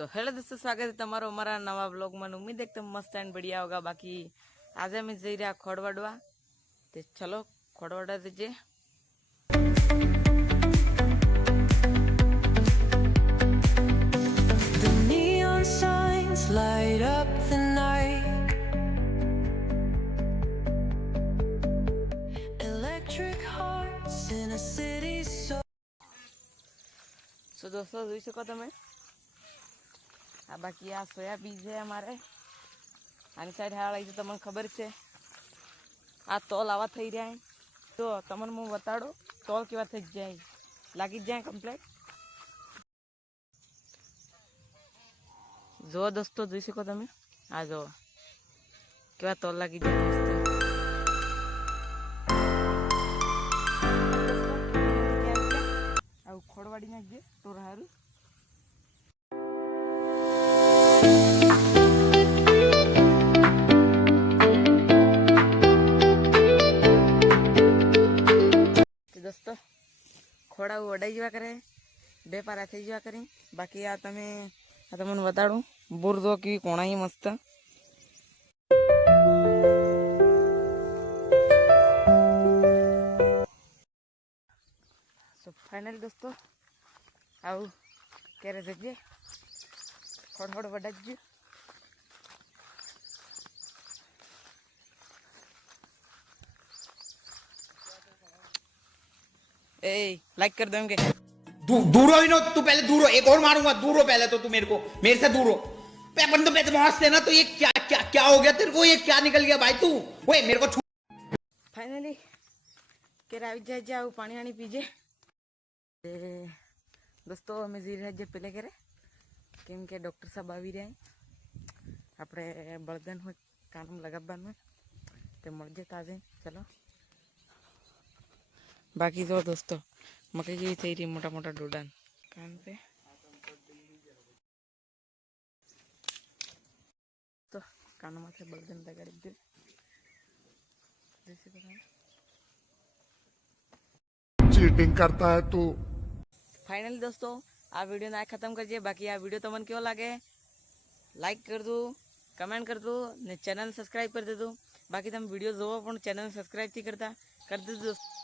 So hello दोस्तों, स्वागत है तमारो हमारा नवा व्लॉग में। उम्मीद एकदम मस्त एंड बढ़िया होगा। बाकी आज हम जई रहा खोड़वाडवा, तो चलो खोड़वाडा दीजिए। The neon signs light up the night. Electric hearts in a city so दोस्तों જોઈ શકો તમે આ બાકી આ સોયા બીજ છે અમારે આની સાઈડ હાલ આવી તો તમને ખબર છે આ તોલ આવા થઈ રહ્યા તો તમને હું બતાડો તોલ કેવા થઈ જાય લાગી જાય કમ્પ્લીટ। જો દોસ્તો જોઈ શકો તમે આ જો કેવા તોલ લાગી જાય મસ્ત। આવું ખોડવાડી નાખજે તો હારું। दोस्तों खोड़ा वडाई जवा करे बे पारा थी जवा करी। बाकी आ तमने बताड़ू बोर दो की कोणा ही मस्त। सो फाइनल दोस्तों आउ केरे जजे खोड़ खोड़ वडाज ए लाइक कर देंगे। दूर हो विनोद, तू पहले दूर हो, एक और मारूंगा। दूर हो पहले तो तू मेरे से दूर हो। अपन तो बदमाश थे ना, तो ये क्या क्या क्या हो गया तेरे को? ये क्या निकल गया भाई? तू ओए मेरे को फाइनली केरा આવી જાય જાવ પાણી આણી પીજે। दोस्तों અમે જી રહ્યા છે પેલે કરે કેમ કે ડોક્ટર સાહેબ આવી રહ્યા આપણે બળદન હોય કામ લગાવવાનું તે મળજે તાજે। ચલો बाकी तो दोस्तों मकई की थी रही मोटा मोटा डोडान कान पे तो कान माथे बलगन लगाड़ी दे जैसे चीटिंग करता है तू। फाइनली दोस्तों आ वीडियो ना खत्म कर दिए। बाकी आ वीडियो तुमने क्यों लगे लाइक कर दो, कमेंट कर दो ने चैनल सब्सक्राइब कर दे दो। बाकी तुम वीडियो जो चैनल सब्सक्राइब थी करता कर दो दोस्तों।